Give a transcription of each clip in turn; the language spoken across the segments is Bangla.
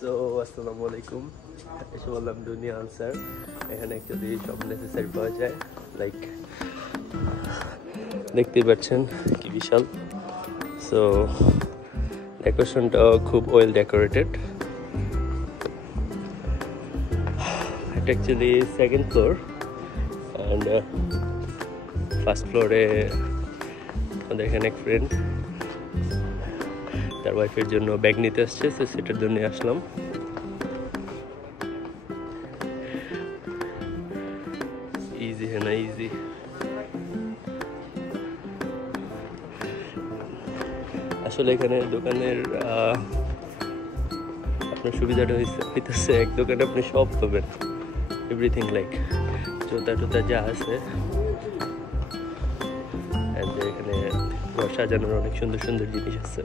সো আসসালামু আলাইকুম। এসে বললাম দুনিয়া আনসার। এখানে অ্যাকচুয়ালি সব নেসেসারি পাওয়া যায়, লাইক দেখতেই পাচ্ছেন কি বিশাল। সো ডেকোরেশনটা খুব ওয়েল ডেকোরেটেড। এটা actually second floor and first ফ্লোরে আমাদের এখানে এক ফ্রেন্ড তার ওয়াইফের জন্য ব্যাগ নিতে আসছে, তো সেটার জন্য আসলাম। ইজি হ্যাঁ না ইজি। আসলে এখানে দোকানের আপনার সুবিধাটা হইতেছে এক দোকানে আপনি সব পাবেন, এভরিথিং, লাইক জুতা টুতা যা আছে। এখানে ঘর সাজানোর অনেক সুন্দর সুন্দর জিনিস আছে।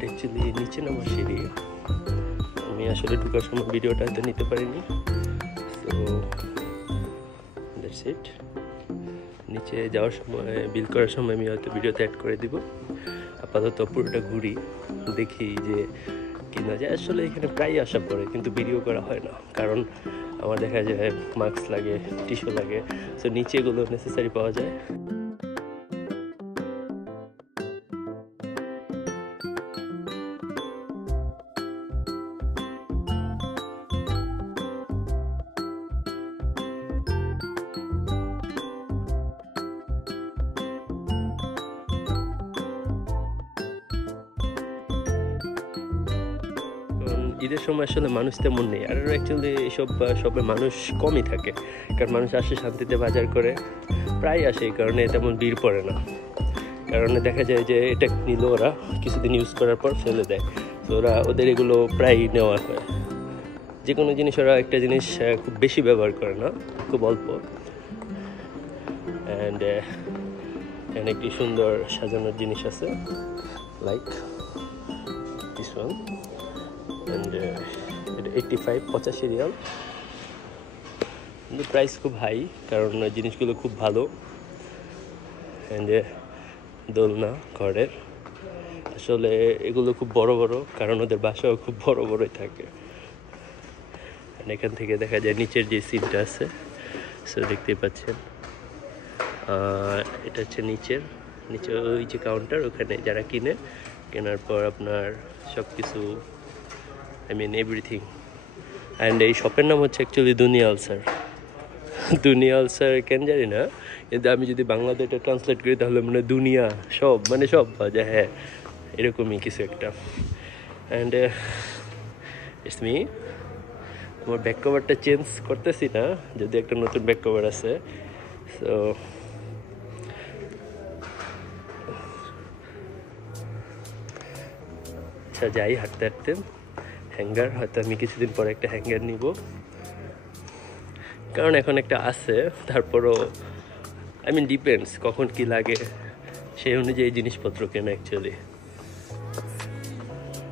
অ্যাকচুয়ালি নিচে নামার সিঁড়ি, আমি আসলে ঢুকার সময় ভিডিওটা হয়তো নিতে পারিনি, তো দ্যাটস ইট। নিচে যাওয়ার সময় বিল করার সময় আমি হয়তো ভিডিওতে অ্যাড করে দিব। আপাতত পুরোটা ঘুরি, দেখি যে কিনা যায়। আসলে এখানে প্রায় আসা পড়ে, কিন্তু ভিডিও করা হয় না, কারণ আমার দেখা যায় মাস্ক লাগে, টিস্যু লাগে। সো নিচে এগুলো নেসেসারি পাওয়া যায়। ঈদের সময় আসলে মানুষ তেমন নেই, আর অ্যাকচুয়ালি এইসব সবে মানুষ কমই থাকে, কারণ মানুষ আসে শান্তিতে বাজার করে, প্রায় আসে, এই কারণে তেমন ভিড় পড়ে না। কারণে দেখা যায় যে এটা নিল ওরা কিছুদিন ইউজ করার পর ফেলে দেয়, তো ওদের এগুলো প্রায় নেওয়া হয়। যে কোনো জিনিস ওরা একটা জিনিস খুব বেশি ব্যবহার করে না, খুব অল্প। অ্যান্ড এখানে একটি সুন্দর সাজানোর জিনিস আছে, লাইক দিস ওয়ান। অ্যান্ড এটা 85 রিয়াল, কিন্তু প্রাইস খুব হাই, কারণ জিনিসগুলো খুব ভালো। অ্যান্ড দোলনা ঘরের, আসলে এগুলো খুব বড় বড়, কারণ ওদের বাসাও খুব বড় বড়ই থাকে। এখান থেকে দেখা যায় নিচের যে সিটটা আছে, সো দেখতেই পাচ্ছেন। এটা হচ্ছে নিচে ওই যে কাউন্টার, ওখানে যারা কেনার পর আপনার সব কিছু, এভরিথিং। অ্যান্ড এই শপের নাম হচ্ছে অ্যাকচুয়ালি দুনিয়া আনসার। দুনিয়া আনসার কেন জানি না, কিন্তু আমি যদি বাংলাতে এটা ট্রান্সলেট করি তাহলে মানে দুনিয়া সব, মানে সব পাওয়া যায়, হ্যাঁ এরকমই কিছু একটা। And it's me. আমার ব্যাক কভারটা চেঞ্জ করতেছি না, যদি একটা নতুন ব্যাক কভার আছে। সো আচ্ছা, যাই হাঁটতে হাঁটতে। হ্যাঙ্গার হয়তো আমি কিছুদিন পরে একটা হ্যাঙ্গার নিব, কারণ এখন একটা আছে, তারপরও ডিপেন্ডস কখন কি লাগে সেই অনুযায়ী জিনিসপত্র কেনা অ্যাকচুয়ালি।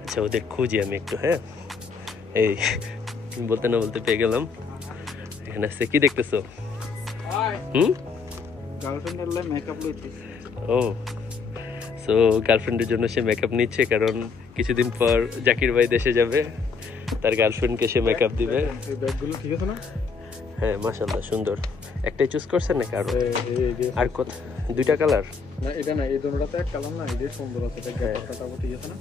আচ্ছা, ওদের খুঁজি আমি একটু। হ্যাঁ, এই বলতে না বলতে পেয়ে গেলাম। এখানে আছে, কি দেখতেছো? ও, সো গার্লফ্রেন্ডের জন্য সে মেকআপ নিচ্ছে, কারণ কিছুদিন পর জাকির ভাই দেশে যাবে, তার গার্লফ্রেন্ডকে সে মেকআপ দিবে। ঠিক আছে না? হ্যাঁ, মাশাআল্লাহ সুন্দর। একটাই চুজ করছেন নাকি আরো? আর কত, দুইটা কালার? না, এটা না, এই দুটোটাতে এক কালার না, এটা সুন্দর আছে, এটা গ্যাপটা ঠিক আছে না?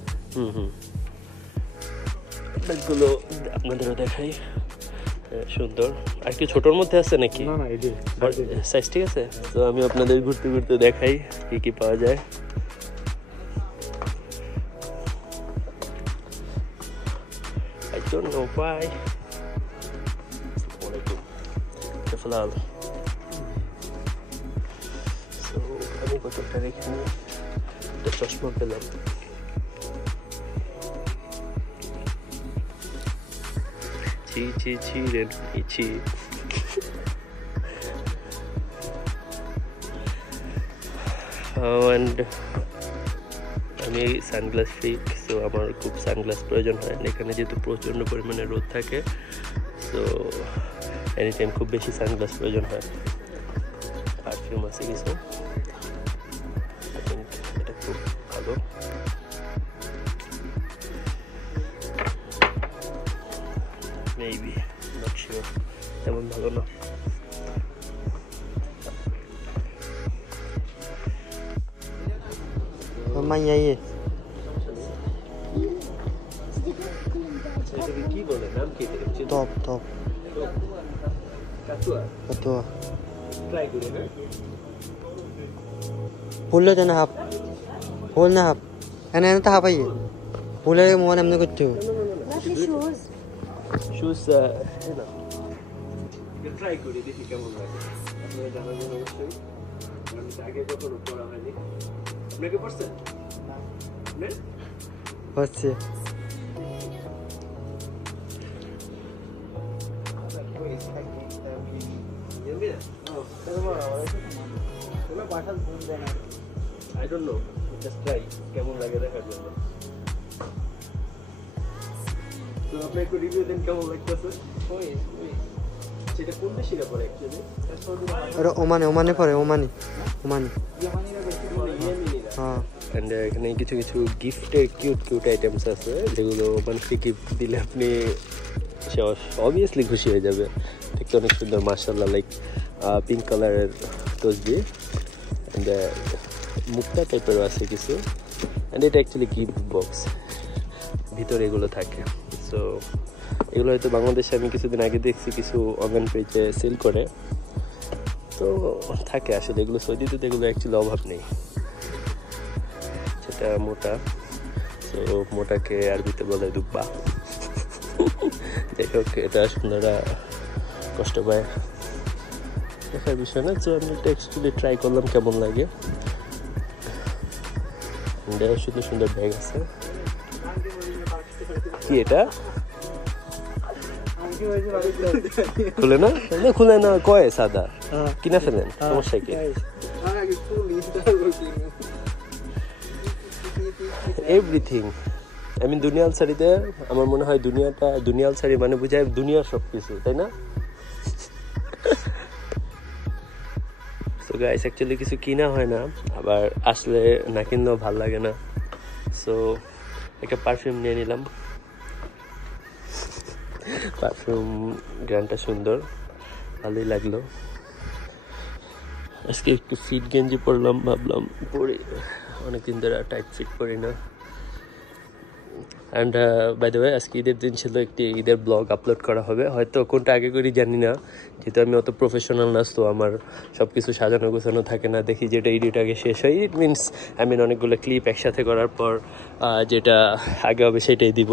ব্যাগগুলো আপনাদেরও দেখাই, সুন্দর। আর কি ছোটর মধ্যে আছে নাকি? না না, এই সাইজ ঠিক আছে। তো আমি আপনাদের ঘুরতে ঘুরতে দেখাই কি কি পাওয়া যায়। I don't know why. ফলাল। সো আমি কতটা এখানে একটা চশমা পেলাম। ছি রে ছি। অ্যান্ড আমি সানগ্লাস ফ্রিক, সো আমার খুব সানগ্লাস প্রয়োজন হয়। এখানে যেহেতু প্রচণ্ড পরিমাণে রোদ থাকে, সো এনি টাইম খুব বেশি সানগ্লাস প্রয়োজন হয়। পারফিউম আছে কিছু, আই থিঙ্ক এটা খুব ভালো। মেবি, নট শিওর, তেমন ভালো না। কি বলে নাম কি? টপ টপ কাতুয়া কাতুয়া ট্রাই করি না। ফুললে তো না হাফ ফুল না হাফ এনে এনে তো হাফ আইয়ে ফুলের মন এমনি করতে হবে। শুজ ট্রাই করি, দেখি কেমন লাগে। আপনারা জানাবেন অবশ্যই, আমি তো আগে কখনো পড়া হয়নি। আপনাকে পড়ছেন? হচ্ছে I don't know, just try কেমন লাগে দেখার জন্য। তো আপনি একটু রিভিউ দেন কেমন লাগতেছে। সেটা কোন দেশিরা পড়ে অ্যাকচুয়ালি? ওরা ওমানে পড়ে, ওমানি হ্যাঁ। অ্যান্ড এখানে কিছু কিছু গিফটের কিউট আইটেমস আছে যেগুলো মানুষকে গিফট দিলে আপনি সে অবভিয়াসলি খুশি হয়ে যাবে। দেখতে অনেক সুন্দর মাশাআল্লাহ, লাইক পিঙ্ক কালারের তসবি অ্যান্ড মুক্তা টাইপেরও আছে কিছু। অ্যান্ড এটা অ্যাকচুয়ালি গিফট বক্স, ভিতরে এগুলো থাকে। সো এগুলো হয়তো বাংলাদেশে আমি কিছুদিন আগে দেখছি কিছু অনলাইন পেজে সেল করে, তো থাকে আসলে এগুলো। সৌদিতে তো এগুলো অ্যাকচুয়ালি অভাব নেই। সেটা মোটা, তো মোটাকে আরবিতে বলে দুব্বা। যাই হোক, এটা সুন্দরা কষ্ট পায় দেখার বিষয় না। তো আমি এটা অ্যাকচুয়ালি ট্রাই করলাম কেমন লাগে। সুন্দর সুন্দর ব্যাগ আছে। কি এটা খুলে না? খুলে না কয় সাদা কিনা ফেলেন, সমস্যা কি? এভরিথিং, আই মিন দুনিয়াল শাড়িতে আমার মনে হয় দুনিয়াল শাড়ি মানে বোঝায় দুনিয়ার সব কিছু, তাই না? সো গাইস, অ্যাকচুয়ালি কিছু কিনা হয় না, আবার আসলে না কিনলেও ভাল লাগে না। সো একটা পারফিউম নিয়ে নিলাম। পারফিউম গ্রানটা সুন্দর, ভালোই লাগলো। আজকে একটু ফিট গেঞ্জি পরলাম, ভাবলাম পরি, অনেকদিন ধরে টাইট ফিট পরি না। অ্যান্ড বাই দ্য ওয়ে, আজকে ঈদের দিন ছিল, একটি ঈদের ব্লগ আপলোড করা হবে। হয়তো কোনটা আগে করি জানি না, যেহেতু আমি অত প্রফেশনাল না, তো আমার সব কিছু সাজানো গোছানো থাকে না। দেখি যেটা এডিট আগে শেষ হয়, ইট মিনস অনেকগুলো ক্লিপ একসাথে করার পর যেটা আগে হবে সেটাই দিব।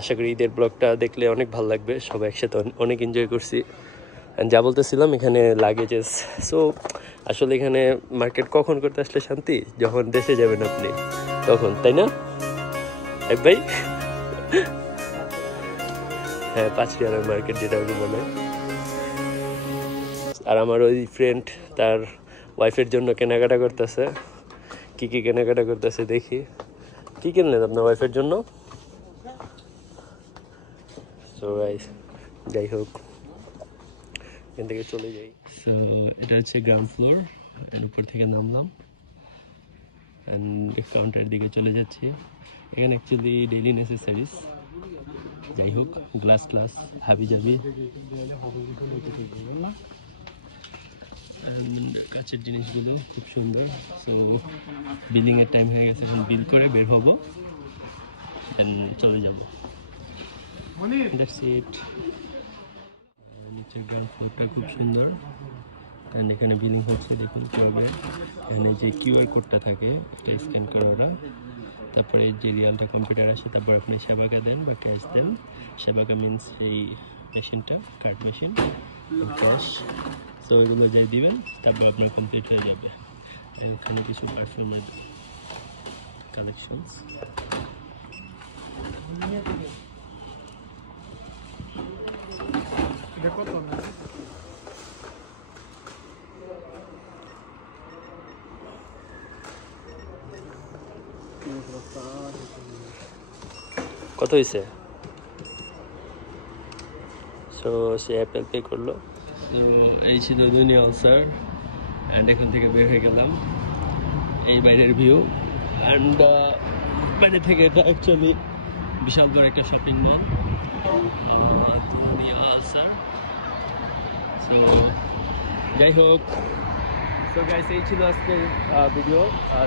আশা করি ঈদের ব্লগটা দেখলে অনেক ভালো লাগবে। সবাই একসাথে অনেক এনজয় করছি। অ্যান্ড যা বলতেছিলাম, এখানে লাগেজেস। সো আসলে এখানে মার্কেট কখন করতে আসলে শান্তি, যখন দেশে যাবেন আপনি তখন, তাই না ভাই? হ্যাঁ, 5 রিয়ালের মার্কেট যেটা উনি বলে। আর আমার ওই ফ্রেন্ড তার ওয়াইফের জন্য কেনাকাটা করতেছে। কি কেনাকাটা করতেছে দেখি। কি কিনলেন আপনার ওয়াইফের জন্য? সো গাইস, যাই হোক, এখান থেকে চলে যাই। সো এটা হচ্ছে গ্রাউন্ড ফ্লোর, এর উপর থেকে নামলাম অ্যান্ড কাউন্টারের দিকে চলে যাচ্ছি। এখানে অ্যাকচুয়ালি ডেইলি নেসেসারিজ, যাই হোক, গ্লাস হাবি জাবি, কাছের জিনিসগুলো খুব সুন্দর। সো বিলিংয়ের টাইম হয়ে গেছে, এখন বিল করে বের হবো, দেন চলে যাবো। That's it. নিচের গ্রাউন্ড ফ্লোরটা খুব সুন্দর। অ্যান্ড এখানে বিলিং হচ্ছে, দেখুন কীভাবে এখানে যে কিউআর কোডটা থাকে এটা স্ক্যান করা ওরা, তারপরে যে রিয়ালটা কম্পিউটার আসে, তারপর আপনি সেবাকা দেন বা ক্যাশ দেন। সেবাকা মিনস এই মেশিনটা, কার্ড মেশিন, ক্যাশ। সো এগুলো যাই দিবেন, তারপর আপনার কমপ্লিট হয়ে যাবে। এখানে কিছু পারফিউমের কালেকশনস। কত হয়েছে? তো সে অ্যাপেল পে করলো। তো এই ছিল দুনিয়া স্যার, অ্যান্ড এখান থেকে বের হয়ে গেলাম। এই বাইরের ভিউ, অ্যান্ড বাইরে থেকে এটা অ্যাকচুয়ালি বিশাল বড় একটা শপিং মল দুনিয়া স্যার। সো যাই হোক, তো গাইস এই ছিল আজকের ভিডিও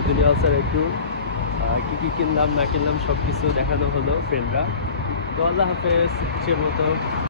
দুনিয়া স্যারের ট্যুর। কী কী কিনলাম না কিনলাম সব কিছু দেখানো হলো ফ্রেন্ডরা। তো আল্লাহ হাফেজ, সে মতো।